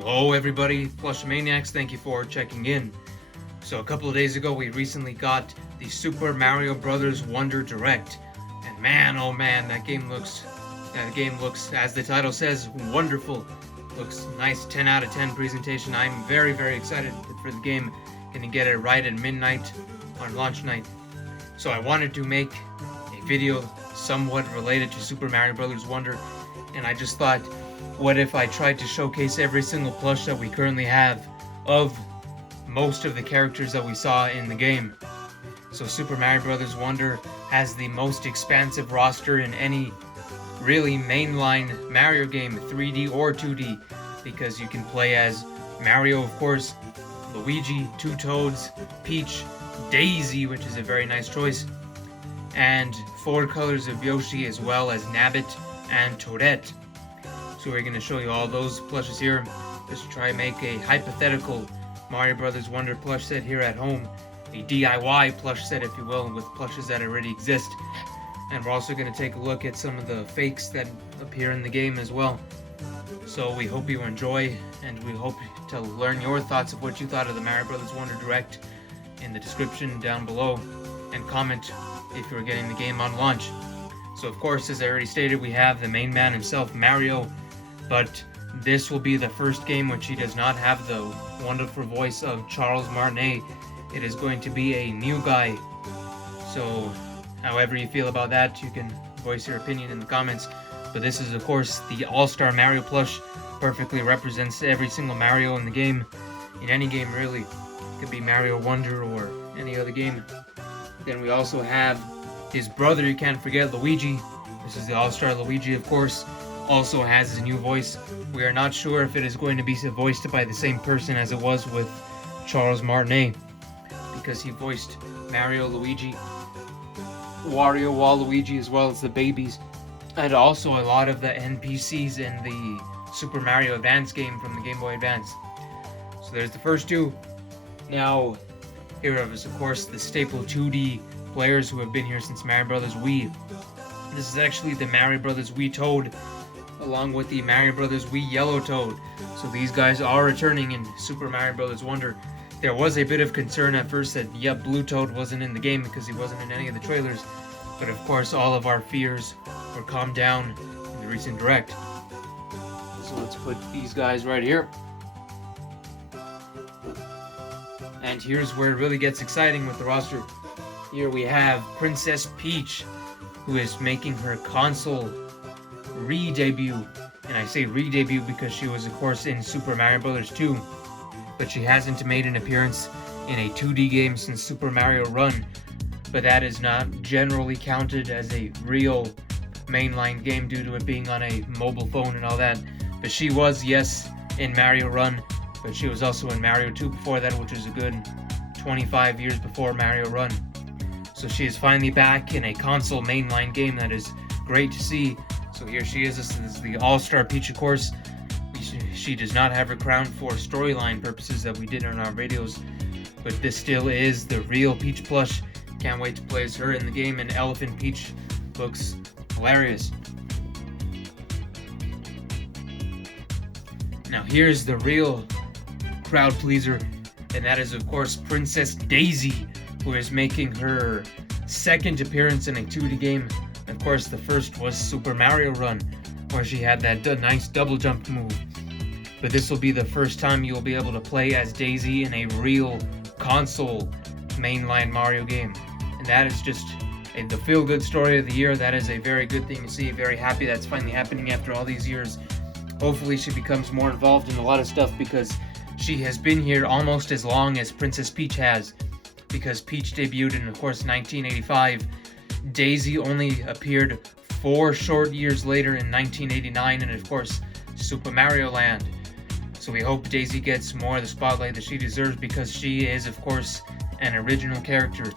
Hello everybody, Plush Maniacs, thank you for checking in. So a couple of days ago we recently got the Super Mario Bros. Wonder Direct. And man, oh man, that game looks, as the title says, wonderful. Looks nice, 10 out of 10 presentation. I'm very excited for the game. Gonna get it right at midnight on launch night. So I wanted to make a video somewhat related to Super Mario Bros. Wonder, and I just thought, what if I tried to showcase every single plush that we currently have of most of the characters that we saw in the game? So Super Mario Bros. Wonder has the most expansive roster in any really mainline Mario game, 3D or 2D, because you can play as Mario, of course, Luigi, two Toads, Peach, Daisy, which is a very nice choice, and 4 colors of Yoshi, as well as Nabbit and Toadette. So we're going to show you all those plushes here. Just to try and make a hypothetical Mario Bros. Wonder plush set here at home. A DIY plush set, if you will, with plushes that already exist. And we're also going to take a look at some of the fakes that appear in the game as well. So we hope you enjoy, and we hope to learn your thoughts of what you thought of the Mario Bros. Wonder Direct in the description down below. And comment if you're getting the game on launch. So of course, as I already stated, we have the main man himself, Mario. But this will be the first game which he does not have the wonderful voice of Charles Martinet. It is going to be a new guy. So, however you feel about that, you can voice your opinion in the comments. But this is, of course, the All-Star Mario plush. Perfectly represents every single Mario in the game. In any game, really. It could be Mario Wonder or any other game. Then we also have his brother, you can't forget, Luigi. This is the All-Star Luigi, of course. Also has his new voice. We are not sure if it is going to be voiced by the same person as it was with Charles Martinet, because he voiced Mario, Luigi, Wario, Waluigi, as well as the babies, and also a lot of the NPCs in the Super Mario Advance game from the Game Boy Advance. So there's the first two. Now, here is, of course, the staple 2D players who have been here since Mario Bros. Wii. This is actually the Mario Bros. Wii Toad, along with the Mario Bros. Wii Yellow Toad. So these guys are returning in Super Mario Bros. Wonder. There was a bit of concern at first that, yep, Blue Toad wasn't in the game because he wasn't in any of the trailers. But of course, all of our fears were calmed down in the recent Direct. So let's put these guys right here. And here's where it really gets exciting with the roster. Here we have Princess Peach, who is making her console re-debut. And I say re-debut because she was, of course, in Super Mario Bros. 2. But she hasn't made an appearance in a 2D game since Super Mario Run. But that is not generally counted as a real mainline game due to it being on a mobile phone and all that. But she was, yes, in Mario Run. But she was also in Mario 2 before that, which was a good 25 years before Mario Run. So she is finally back in a console mainline game. That is great to see. So here she is. This is the All-Star Peach, of course. She does not have her crown for storyline purposes that we did in our videos. But this still is the real Peach plush. Can't wait to play as her in the game. And Elephant Peach looks hilarious. Now here's the real crowd pleaser. And that is, of course, Princess Daisy, who is making her second appearance in a 2D game. Of course, the first was Super Mario Run, where she had that nice double jump move. But this will be the first time you'll be able to play as Daisy in a real console mainline Mario game. And that is just the feel-good story of the year. That is a very good thing to see. Very happy that's finally happening after all these years. Hopefully she becomes more involved in a lot of stuff, because she has been here almost as long as Princess Peach has. Because Peach debuted in, of course, 1985. Daisy only appeared 4 short years later in 1989, and of course, Super Mario Land. So we hope Daisy gets more of the spotlight that she deserves, because she is, of course, an original character.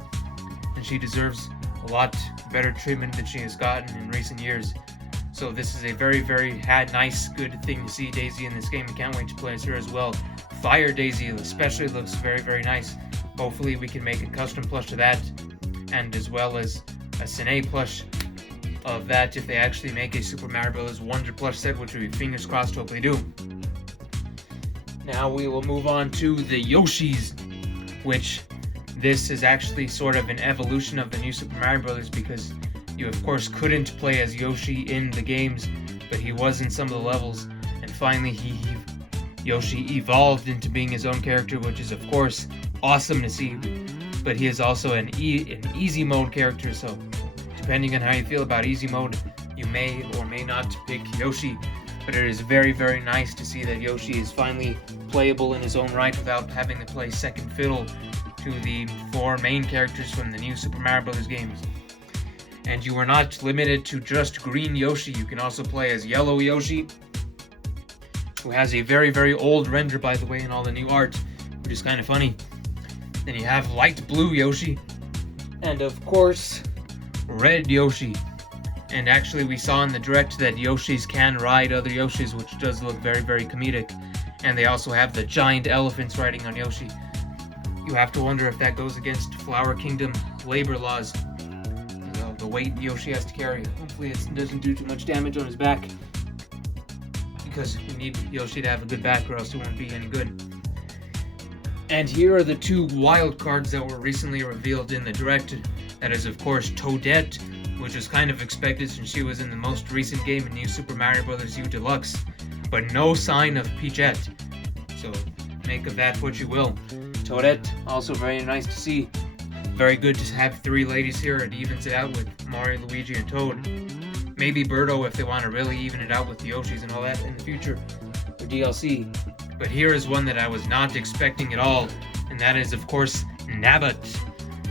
And she deserves a lot better treatment than she has gotten in recent years. So this is a very nice, good thing to see Daisy in this game. I can't wait to play as her as well. Fire Daisy especially looks very nice. Hopefully we can make a custom plush to that, and as well as a Cine plush of that if they actually make a Super Mario Bros. Wonder plush set, which would be fingers crossed, hope they do. Now we will move on to the Yoshis, which this is actually sort of an evolution of the new Super Mario Bros. Because you of course couldn't play as Yoshi in the games, but he was in some of the levels, and finally Yoshi evolved into being his own character, which is of course awesome to see. But he is also an easy mode character, so depending on how you feel about easy mode, you may or may not pick Yoshi. But it is very, very nice to see that Yoshi is finally playable in his own right without having to play second fiddle to the 4 main characters from the new Super Mario Bros. Games. And you are not limited to just green Yoshi, you can also play as yellow Yoshi, who has a very, very old render, by the way, in all the new art, which is kind of funny. Then you have light blue Yoshi, and of course, red Yoshi. And actually we saw in the direct that Yoshis can ride other Yoshis, which does look very, very comedic. And they also have the giant elephants riding on Yoshi. You have to wonder if that goes against Flower Kingdom labor laws. The weight Yoshi has to carry. Hopefully it doesn't do too much damage on his back, because we need Yoshi to have a good back or else it won't be any good. And here are the 2 wild cards that were recently revealed in the direct. That is of course Toadette, which was kind of expected since she was in the most recent game in New Super Mario Bros. U Deluxe, but no sign of Peachette. So make of that what you will. Toadette, also very nice to see. Very good to have 3 ladies here. It evens it out with Mario, Luigi, and Toad. Maybe Birdo if they want to really even it out with the Yoshis and all that in the future for DLC. But here is one that I was not expecting at all, and that is of course Nabbit.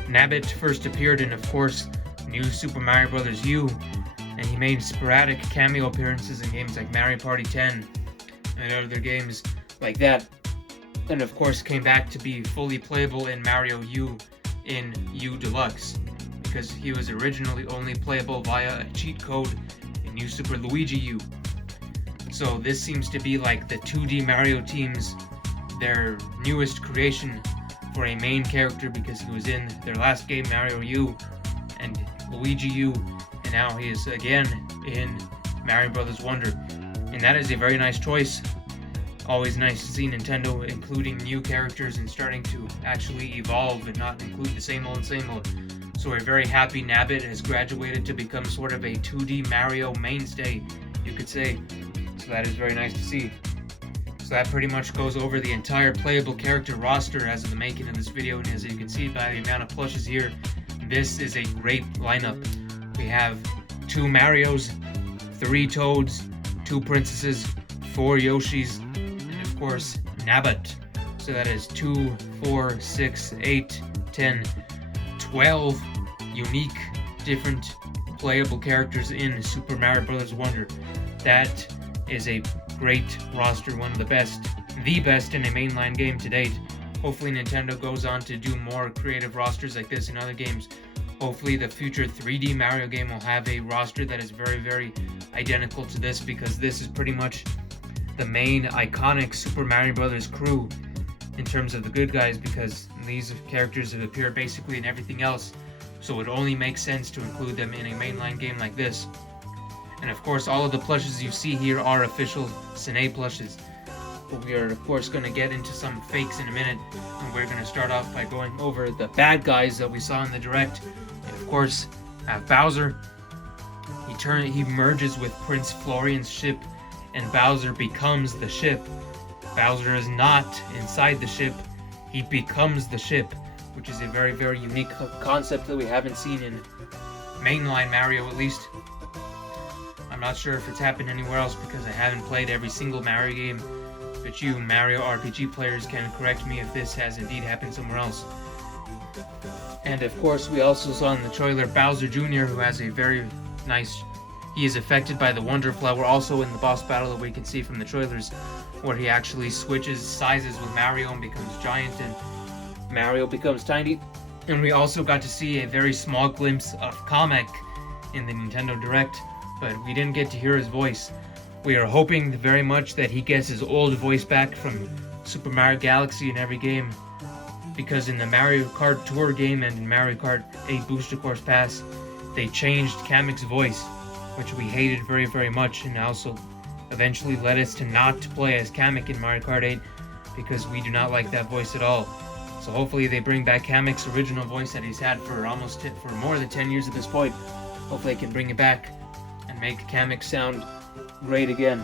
Nabbit first appeared in of course New Super Mario Bros. U, and he made sporadic cameo appearances in games like Mario Party 10 and other games like that. And of course came back to be fully playable in Mario U in U Deluxe, because he was originally only playable via a cheat code in New Super Luigi U. So this seems to be like the 2D Mario team's their newest creation for a main character, because he was in their last game Mario U and Luigi U, and now he is again in Mario Bros. Wonder. And that is a very nice choice. Always nice to see Nintendo including new characters and starting to actually evolve and not include the same old, same old. So we're very happy Nabbit has graduated to become sort of a 2D Mario mainstay, you could say. So that is very nice to see. So that pretty much goes over the entire playable character roster as of the making of this video, and as you can see by the amount of plushes here, this is a great lineup. We have 2 Marios, 3 Toads, 2 Princesses, 4 Yoshis, and of course Nabbit. So that is 2, 4, 6, 8, 10, 12 unique, different playable characters in Super Mario Bros. Wonder. That is a great roster, one of the best in a mainline game to date. Hopefully Nintendo goes on to do more creative rosters like this in other games. Hopefully the future 3D Mario game will have a roster that is very, very identical to this, because this is pretty much the main iconic Super Mario Bros. Crew in terms of the good guys, because these characters have appeared basically in everything else, so it only makes sense to include them in a mainline game like this. And of course all of the plushes you see here are official Cine plushes. But we are of course going to get into some fakes in a minute, and we're going to start off by going over the bad guys that we saw in the direct. And of course, Bowser. He merges with Prince Florian's ship, and Bowser becomes the ship. Bowser is not inside the ship, he becomes the ship, which is a very, very unique concept that we haven't seen in mainline Mario, at least. I'm not sure if it's happened anywhere else because I haven't played every single Mario game, but you Mario RPG players can correct me if this has indeed happened somewhere else. And of course we also saw in the trailer Bowser Jr., who has a very nice... He is affected by the Wonder Flower also in the boss battle that we can see from the trailers, where he actually switches sizes with Mario and becomes giant and Mario becomes tiny. And we also got to see a very small glimpse of Kamek in the Nintendo Direct, but we didn't get to hear his voice. We are hoping very much that he gets his old voice back from Super Mario Galaxy in every game, because in the Mario Kart Tour game and in Mario Kart 8 Booster Course Pass, they changed Kamek's voice, which we hated very, very much, and also eventually led us to not play as Kamek in Mario Kart 8. because we do not like that voice at all. So hopefully they bring back Kamek's original voice that he's had for for more than 10 years at this point. Hopefully they can bring it back and make Kamek sound great again.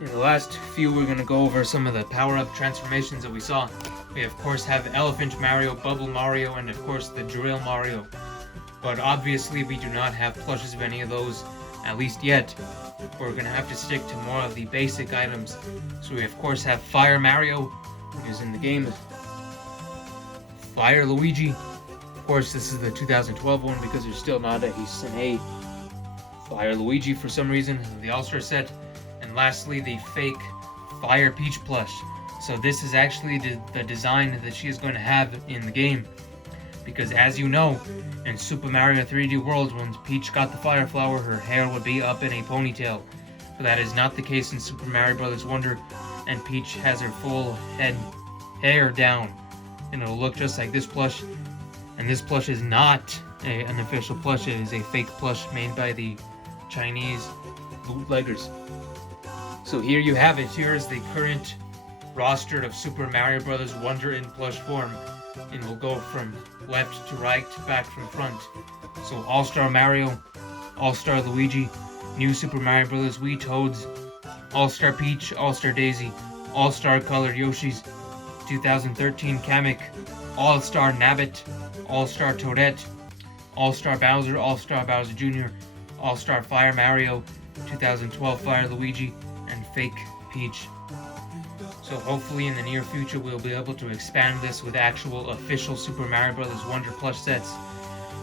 In the last few, we're going to go over some of the power-up transformations that we saw. We of course have Elephant Mario, Bubble Mario, and of course the Drill Mario. But obviously we do not have plushes of any of those, at least yet. We're going to have to stick to more of the basic items. So we of course have Fire Mario, which is in the game. Fire Luigi. Of course this is the 2012 one because there's still not a Sine. Fire Luigi for some reason, the All-Star set. And lastly, the fake Fire Peach plush. So this is actually the design that she is going to have in the game. Because as you know, in Super Mario 3D World, when Peach got the Fire Flower, her hair would be up in a ponytail. But that is not the case in Super Mario Bros. Wonder, and Peach has her full hair down. And it'll look just like this plush. And this plush is not an official plush, it is a fake plush made by the Chinese bootleggers. So here you have it. Here is the current roster of Super Mario Bros. Wonder in plush form. And we'll go from left to right, back from front. So All-Star Mario, All-Star Luigi, New Super Mario Bros. Wii Toads, All-Star Peach, All-Star Daisy, All-Star Colored Yoshis, 2013 Kamek, All-Star Nabbit, All-Star Toadette, All-Star Bowser Jr., All-Star Fire Mario, 2012 Fire Luigi, and Fake Peach. So hopefully in the near future we'll be able to expand this with actual official Super Mario Bros. Wonder plush sets.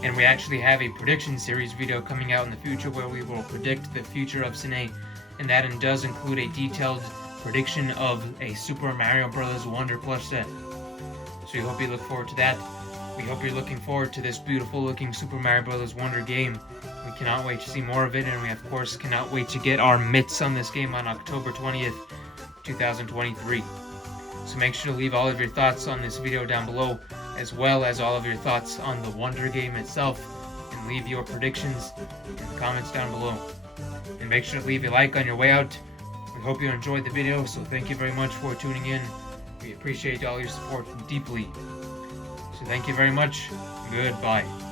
And we actually have a prediction series video coming out in the future where we will predict the future of Sine. And that does include a detailed prediction of a Super Mario Bros. Wonder plush set. So we hope you look forward to that. We hope you're looking forward to this beautiful looking Super Mario Bros. Wonder game. We cannot wait to see more of it, and we of course cannot wait to get our mitts on this game on October 20th, 2023. So make sure to leave all of your thoughts on this video down below, as well as all of your thoughts on the Wonder game itself, and leave your predictions in the comments down below. And make sure to leave a like on your way out. We hope you enjoyed the video, so thank you very much for tuning in. We appreciate all your support deeply. So thank you very much. Goodbye.